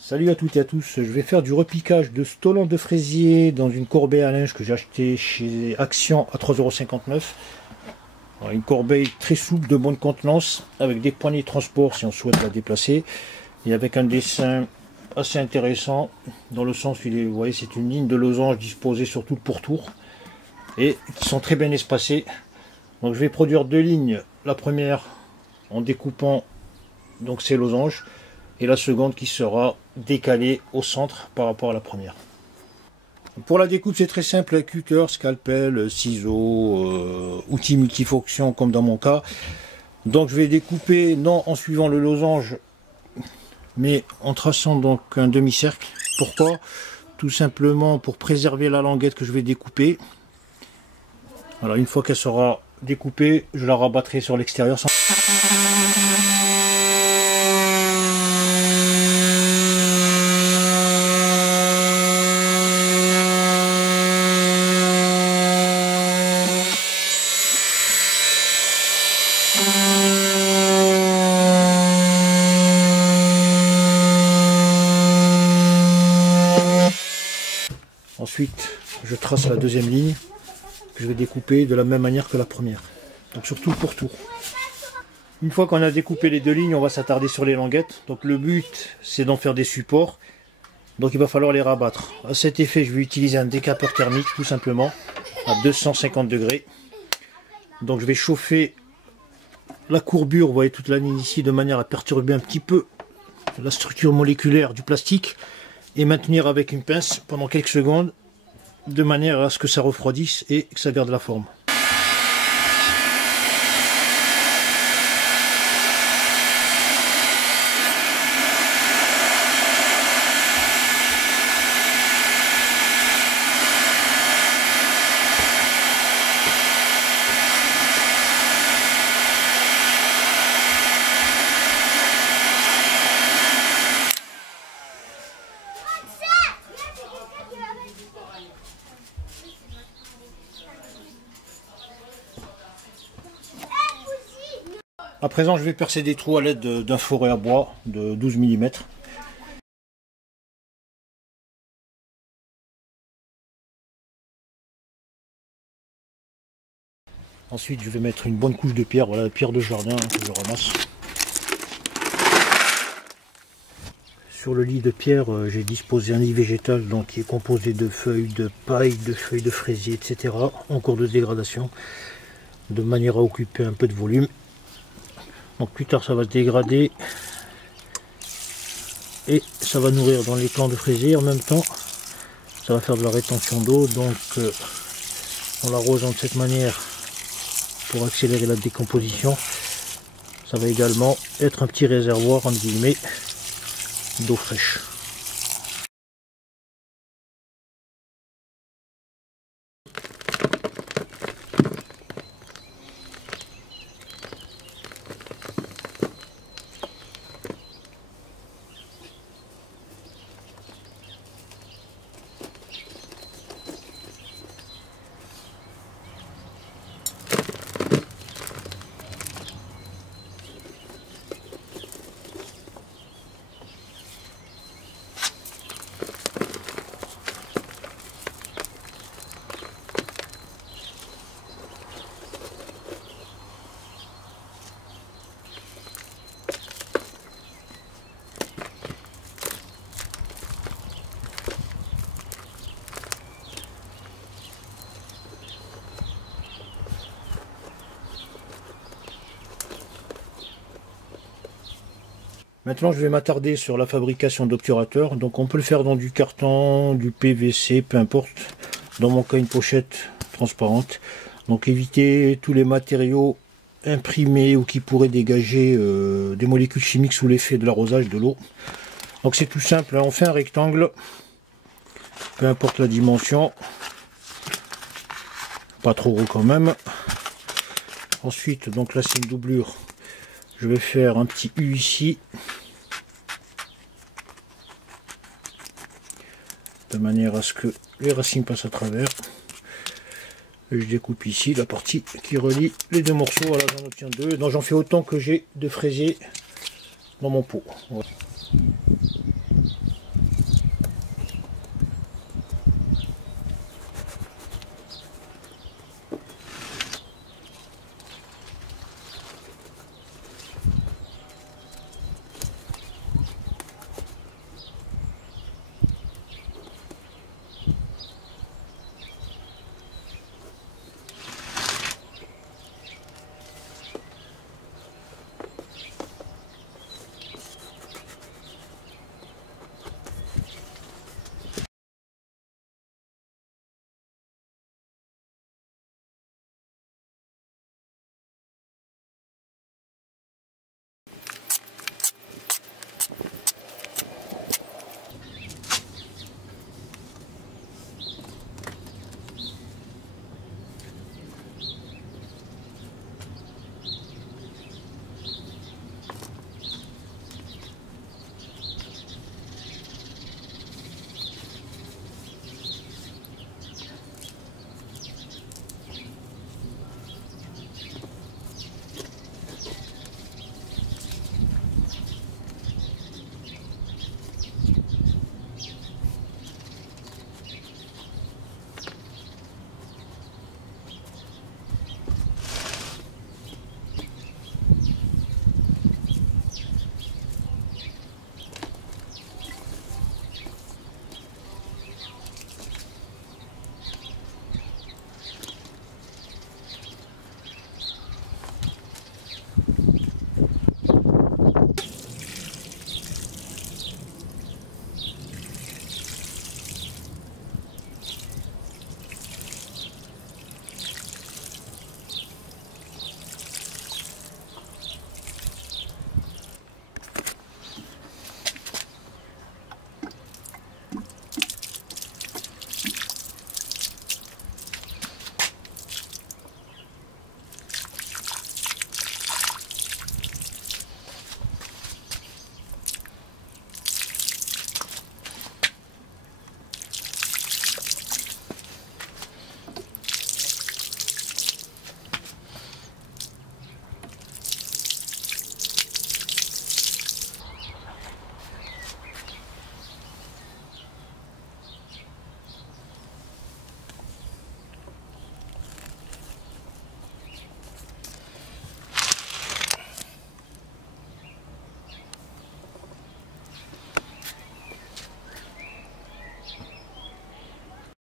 Salut à toutes et à tous, je vais faire du repiquage de stolons de fraisier dans une corbeille à linge que j'ai acheté chez Action à 3,59 €. Une corbeille très souple, de bonne contenance, avec des poignées de transport si on souhaite la déplacer, et avec un dessin assez intéressant, dans le sens où vous voyez, c'est une ligne de losange disposée sur tout le pourtour, et qui sont très bien espacées. Donc je vais produire deux lignes, la première en découpant donc ces losanges, et la seconde qui sera décalée au centre par rapport à la première. Pour la découpe, c'est très simple, cutter, scalpel, ciseaux, outils multifonction comme dans mon cas. Donc je vais découper non en suivant le losange, mais en traçant donc un demi-cercle. Pourquoi? Tout simplement pour préserver la languette que je vais découper. Voilà, une fois qu'elle sera découpée, je la rabattrai sur l'extérieur sans... Ensuite, je trace la deuxième ligne que je vais découper de la même manière que la première. Donc sur tout le pourtour. Une fois qu'on a découpé les deux lignes, on va s'attarder sur les languettes. Donc le but, c'est d'en faire des supports. Donc il va falloir les rabattre. À cet effet, je vais utiliser un décapeur thermique, tout simplement, à 250 degrés. Donc je vais chauffer la courbure, vous voyez toute la ligne ici, de manière à perturber un petit peu la structure moléculaire du plastique, et maintenir avec une pince pendant quelques secondes, de manière à ce que ça refroidisse et que ça garde la forme. À présent, je vais percer des trous à l'aide d'un fourré à bois de 12 mm. Ensuite, je vais mettre une bonne couche de pierre, voilà, la pierre de jardin que je ramasse. Sur le lit de pierre, j'ai disposé un lit végétal donc, qui est composé de feuilles de paille, de feuilles de fraisier, etc. en cours de dégradation, de manière à occuper un peu de volume. Donc plus tard ça va se dégrader et ça va nourrir dans les plants de fraisier. En même temps ça va faire de la rétention d'eau, donc en l'arrosant de cette manière pour accélérer la décomposition, ça va également être un petit réservoir entre guillemets d'eau fraîche. Maintenant, je vais m'attarder sur la fabrication d'obturateurs. Donc on peut le faire dans du carton, du PVC, peu importe. Dans mon cas, une pochette transparente. Donc éviter tous les matériaux imprimés ou qui pourraient dégager des molécules chimiques sous l'effet de l'arrosage de l'eau. Donc c'est tout simple, on fait un rectangle, peu importe la dimension. Pas trop gros quand même. Ensuite, donc là c'est une doublure. Je vais faire un petit U ici, de manière à ce que les racines passent à travers. Et je découpe ici la partie qui relie les deux morceaux. Voilà, j'en obtiens deux. Donc j'en fais autant que j'ai de fraisier dans mon pot. Voilà.